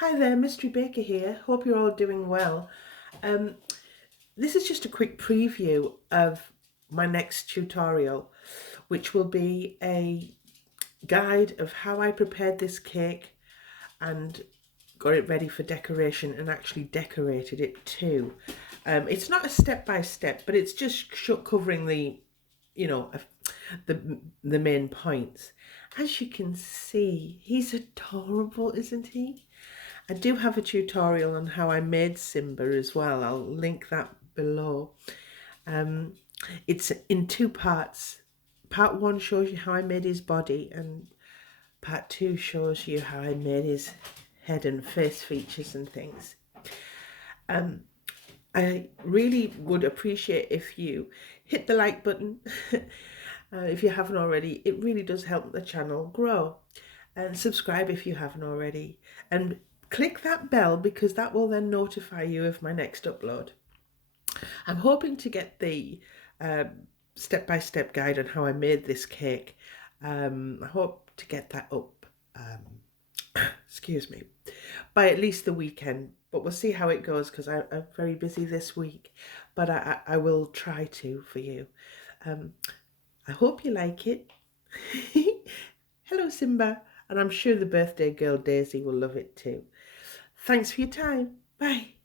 Hi there, Mystery Baker here. Hope you're all doing well. Um, this is just a quick preview of my next tutorial, which will be a guide of how I prepared this cake and got it ready for decoration and actually decorated it too. It's not a step-by-step, but it's just covering you know, the main points. As you can see, he's adorable, isn't he? I do have a tutorial on how I made Simba as well. I'll link that below. Um, it's in two parts. Part one shows you how I made his body, and part two shows you how I made his head and face features and things. I really would appreciate if you hit the like button if you haven't already. It really does help the channel grow. And subscribe if you haven't already. And click that bell because that will then notify you of my next upload. I'm hoping to get the step-by-step guide on how I made this cake. I hope to get that up, excuse me, by at least the weekend. But we'll see how it goes because I'm very busy this week. But I will try to for you. I hope you like it. Hello, Simba. And I'm sure the birthday girl Daisy will love it too. Thanks for your time. Bye.